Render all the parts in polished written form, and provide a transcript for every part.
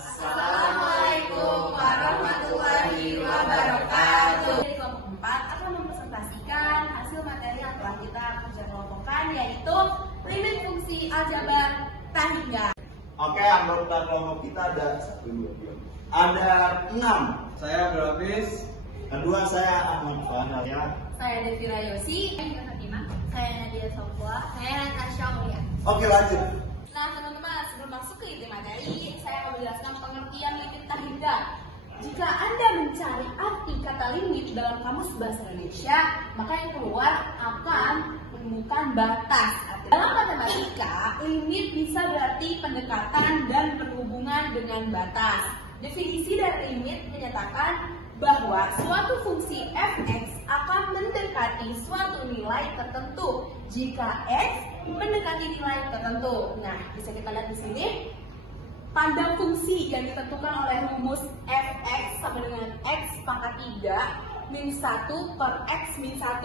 Assalamualaikum warahmatullahi wabarakatuh. Dari kelompok 4 akan mempresentasikan hasil materi yang telah kita kerja kelompokkan, yaitu limit fungsi aljabar tak hingga. Oke, anggota kelompok kita ada 1, 2, 3. Ada 6. Saya Abdul Hafiz. Kedua saya Ahmad Fahal ya. Saya Devira Yosi. Saya Fatimah. Saya Nadia Sofwa. Saya Natasha Mulia. Oke, lanjut. Nah, teman-teman, sebelum masuk ke inti materi, saya akan menjelaskan pengertian limit tak hingga. Jika Anda mencari arti kata limit dalam kamus bahasa Indonesia, maka yang keluar akan menemukan batas. Dalam matematika, limit bisa berarti pendekatan dan berhubungan dengan batas. Definisi dari limit menyatakan bahwa suatu fungsi f(x) akan mendekati suatu nilai tertentu jika x mendekati nilai tertentu. Nah, bisa kita lihat di sini. Pada fungsi yang ditentukan oleh rumus f(x) sama dengan x pangkat 3 min 1 per x min 1.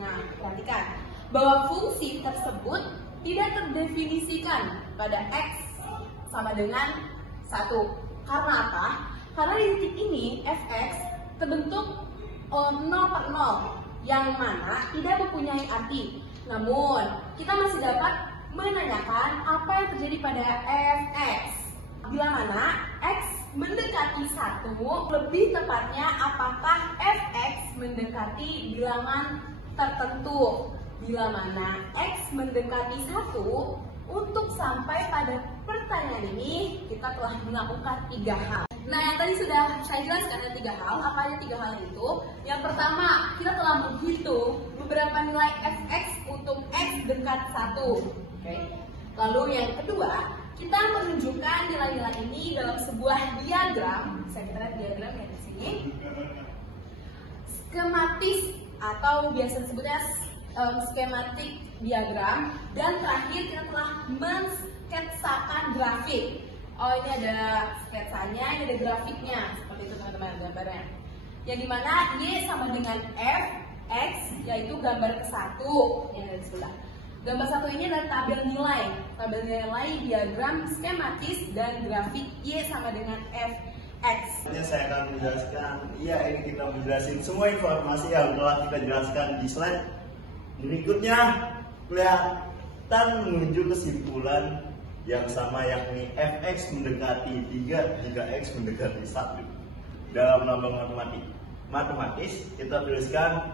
Nah, perhatikan bahwa fungsi tersebut tidak terdefinisikan pada x sama dengan 1. Karena apa? Karena di titik ini f(x) terbentuk 0 per 0 yang mana tidak mempunyai arti. Namun, kita masih dapat menanyakan apa yang terjadi pada f(x). Bila mana x mendekati 1, lebih tepatnya apakah f(x) mendekati bilangan tertentu. Bila mana x mendekati 1, untuk sampai pada pertanyaan ini kita telah melakukan 3 hal. Nah, yang tadi sudah saya jelaskan ada 3 hal. Apa aja 3 hal itu? Yang pertama, kita telah menghitung beberapa nilai f(x) untuk x dekat 1. Oke. Lalu yang kedua, kita menunjukkan nilai-nilai ini dalam sebuah diagram. Bisa kita lihat diagram yang di sini. Skematis atau biasa disebutnya skematik diagram. Dan terakhir kita telah mensketsakan grafik. Oh, ini ada sketsanya, ini ada grafiknya. Seperti itu teman-teman gambarnya. Yang dimana Y sama dengan F, X, yaitu gambar ke-1 yang ada di sebelah. Gambar 1 ini adalah tabel nilai. Tabel nilai diagram skematis dan grafik Y sama dengan F, X. Saya akan menjelaskan, ini kita menjelaskan semua informasi yang telah kita jelaskan di slide berikutnya. Kelihatan menuju kesimpulan yang sama, yakni f(x) mendekati 3 jika x mendekati 1. Dalam lambang matematis kita tuliskan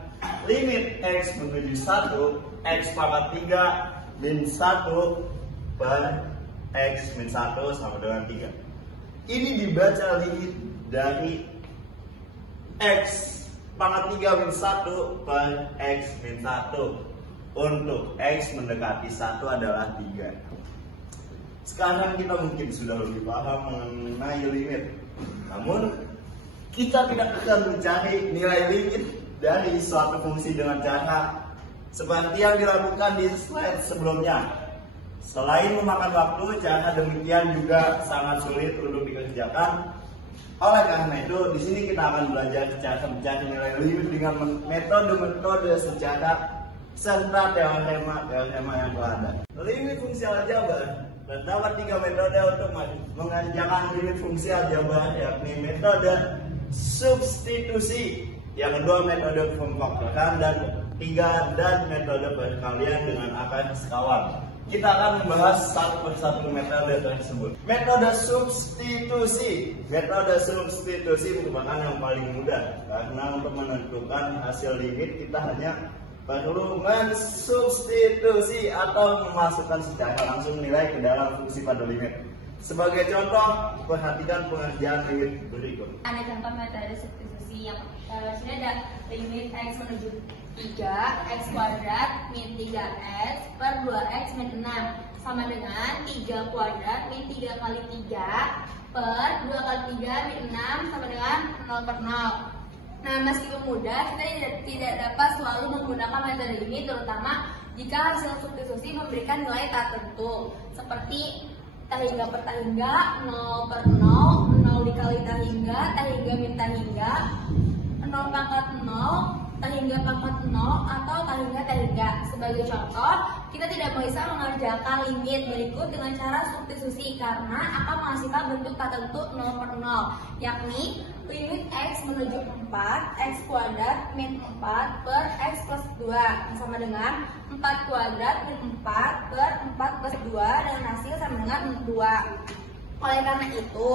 limit x menuju 1, x pangkat 3 min 1 per x min 1 sama dengan 3. Ini dibaca limit dari x pangkat 3 min 1 per x min 1 untuk x mendekati 1 adalah 3. Sekarang kita mungkin sudah lebih paham mengenai limit. Namun, kita tidak akan mencari nilai limit dari suatu fungsi dengan cara seperti yang dilakukan di slide sebelumnya. Selain memakan waktu, cara demikian juga sangat sulit untuk dikerjakan. Oleh karena itu, di sini kita akan belajar cara mencari nilai limit dengan metode-metode secara serta teorema yang telah ada. Limit fungsi aljabar terdapat 3 metode untuk mengerjakan limit fungsi aljabar, yakni metode substitusi, yang kedua metode pemfaktoran, dan metode perkalian dengan akar sekawan. Kita akan membahas satu persatu metode tersebut. Metode substitusi merupakan yang paling mudah karena untuk menentukan hasil limit kita hanya perlu mensubstitusi atau memasukkan secara langsung nilai ke dalam fungsi pada limit. Sebagai contoh, perhatikan pengerjaan limit berikut. Ada contoh metode substitusi yang sini ada limit x menuju 3, x kuadrat min 3x per 2x min 6 sama dengan 3 kuadrat min 3 kali 3 per 2 kali 3 min 6 sama dengan 0 per 0. Nah, meskipun mudah, kita tidak dapat selalu menggunakan metode ini, terutama jika hasil substitusi memberikan nilai tak tentu, seperti tak hingga per tak hingga, 0 per 0, 0 dikali tak hingga min tak hingga, 0 pangkat 0, tak hingga pangkat 0, atau tak hingga. Sebagai contoh, kita tidak bisa mengerjakan limit berikut dengan cara substitusi karena akan menghasilkan bentuk tak tentu 0 per 0, yakni limit x menuju 4 x kuadrat min 4 per x plus 2 sama dengan 4 kuadrat min 4 per 4 plus 2 dan hasil sama dengan 2. Oleh karena itu,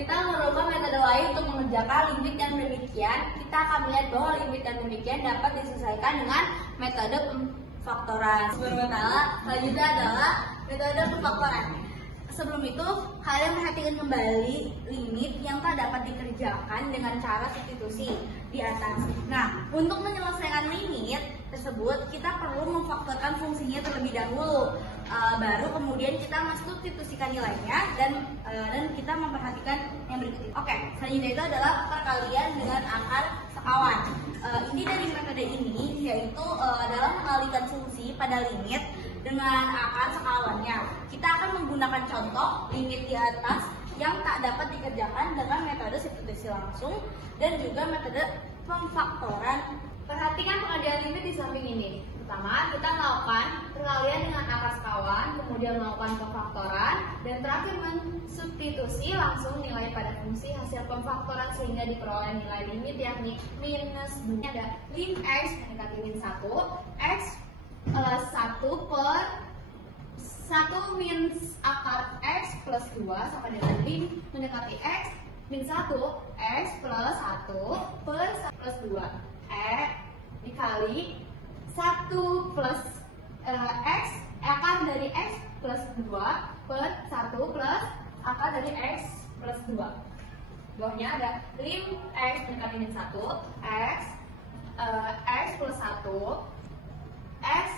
kita memerlukan metode lain untuk mengerjakan limit yang demikian. Kita akan melihat bahwa limit yang demikian dapat diselesaikan dengan metode pemfaktoran. Selanjutnya adalah metode pemfaktoran. Sebelum itu, kalian perhatikan kembali limit yang tak dapat dikerjakan dengan cara substitusi di atas. Nah, untuk menyelesaikan limit tersebut, kita perlu memfaktorkan fungsinya terlebih dahulu. Baru kemudian kita mensubstitusikan nilainya dan kita memperhatikan yang berikut ini. Oke, selanjutnya itu adalah perkalian dengan akar sekawan. Ini dari metode ini yaitu adalah mengalihkan fungsi pada limit dengan akar sekawannya. Kita akan menggunakan contoh limit di atas yang tak dapat dikerjakan dengan metode substitusi langsung dan juga metode pemfaktoran. Perhatikan pengerjaan limit di samping ini. Pertama, kita melakukan perkalian dengan akar sekawan, kemudian melakukan pemfaktoran, dan terakhir mensubstitusi langsung nilai pada fungsi hasil pemfaktoran sehingga diperoleh nilai limit yakni minus 2. Ada lim x mendekati min 1, x 1 per 1 min akar x plus 2 sama dengan lim mendekati x min 1, x plus 1 per 1 plus 2 dikali 1 plus x akar dari x plus 2 per 1 plus akar dari x plus 2. Bawahnya ada lim x mendekati min 1, x plus 1, x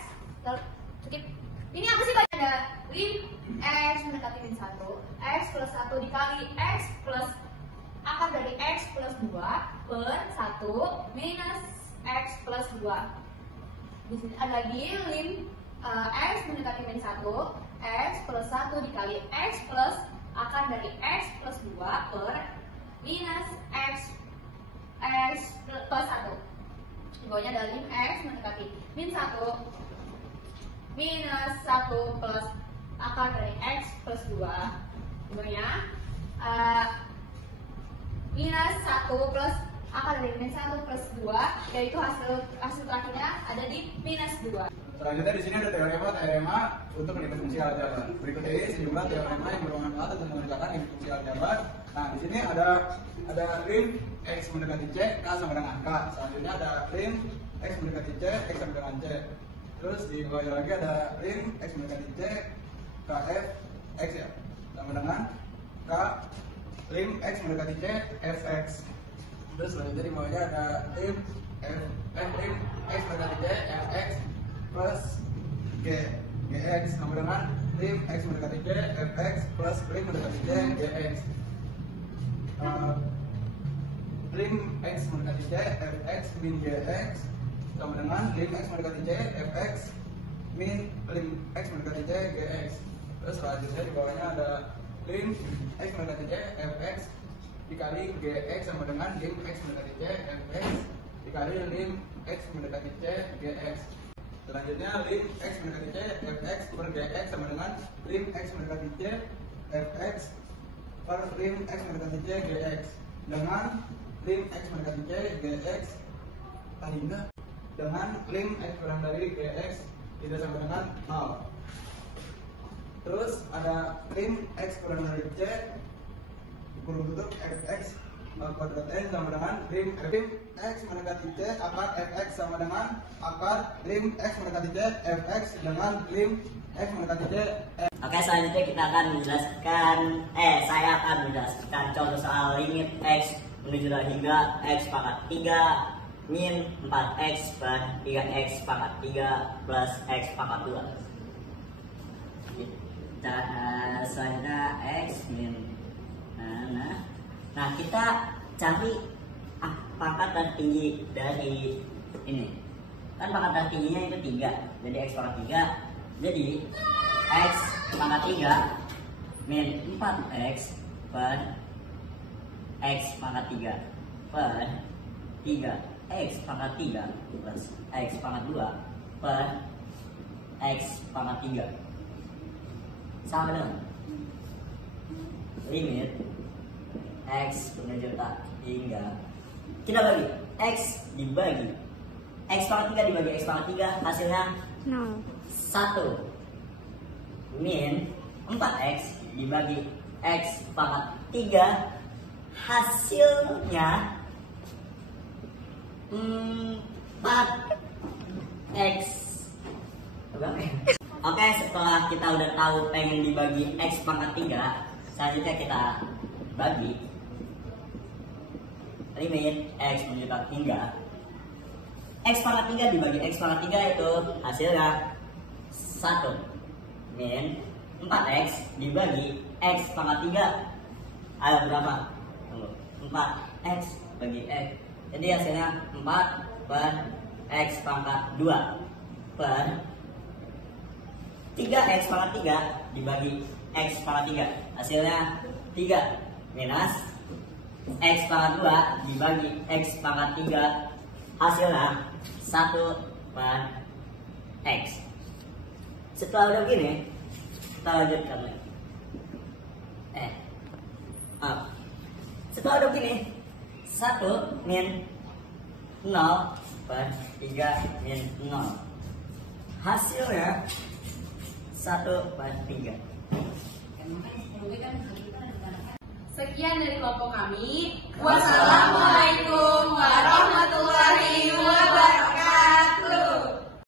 skip. Ini apa sih Pak? Ada lim x mendekati min 1, x plus 1 dikali x plus akar dari x plus 2 per 1 minus x plus 2. Di sini ada lagi lim x mendekati min 1, x plus 1 dikali x plus akar dari x plus 2 per minus x plus 1. Di bawahnya ada lim x mendekati min 1 minus 1 plus akar dari x plus 2. Di bawahnya minus 1 plus akar dari min 1 plus 2, yaitu hasil terakhirnya ada di minus 2. Selanjutnya di sini ada teorema untuk mendeteksi fungsi aljabar. Berikut ini sejumlah teorema yang bermanfaat untuk mengerjakan fungsi aljabar. Nah, di sini ada lim x mendekati c, k sama dengan k. Selanjutnya ada lim x mendekati c, x sama dengan c. Terus di bawahnya lagi ada lim x mendekati c, kf x ya, sama dengan k lim x mendekati c, fx. Terus selanjutnya di bawahnya ada lim x mendekati c, fx plus gx sama dengan lim x mendekati c, fx plus lim mendekati c, gx. Lim x mendekati c, fx min gx sama dengan lim x mendekati c, fx min lim x mendekati c, gx. Terus selanjutnya di bawahnya ada lim x mendekati c, fx dikali gx sama dengan lim x mendekati c, fx dikali lim x mendekati c, gx. Selanjutnya lim x mendekati c, fx per gx sama dengan lim x mendekati c, fx per lim x mendekati c, gx dengan lim x mendekati c, gx tadinya dengan lim x kurang dari gx tidak sama dengan 0. Terus ada lim x kurang dari c kurung tutup fx kuadrat n sama dengan lim x mendekati c akar fx sama dengan akar lim x mendekati c fx dengan lim x mendekati c. Oke, selanjutnya kita akan menjelaskan saya akan menjelaskan contoh soal limit x menuju hingga x pangkat 3 min 4x per 3x pangkat 3 plus x pangkat 2. Selanjutnya x min. Nah, kita cari pangkat dan tinggi dari ini. Kan pangkat dan tingginya itu 3. Jadi x pangkat 3. Jadi x pangkat 3 min 4x per x pangkat 3 per 3x pangkat 3 plus x pangkat 2 per X pangkat 3 sama dengan limit X menuju tak hingga, kita bagi X dibagi X pangkat 3 dibagi X pangkat 3 hasilnya 1 min 4X dibagi X pangkat 3 hasilnya 4X. Oke, setelah kita udah tahu pengen dibagi X pangkat 3, selanjutnya kita bagi limit X menuju tak hingga X pangkat 3 dibagi X pangkat 3 itu hasilnya 1 min 4X dibagi X pangkat 3. Ada berapa? 4X bagi X. Jadi hasilnya 4 per X pangkat 2 per 3X pangkat 3 dibagi X pangkat 3. Hasilnya 3 minus X pangkat 2 dibagi X pangkat 3. Hasilnya 1 per X. Setelah udah begini, kita lanjutkan lagi. Setelah udah begini, 1 min 0 per 3 min 0. Hasilnya 1 per 3. Sekian dari kelompok kami. Wassalamualaikum warahmatullahi wabarakatuh.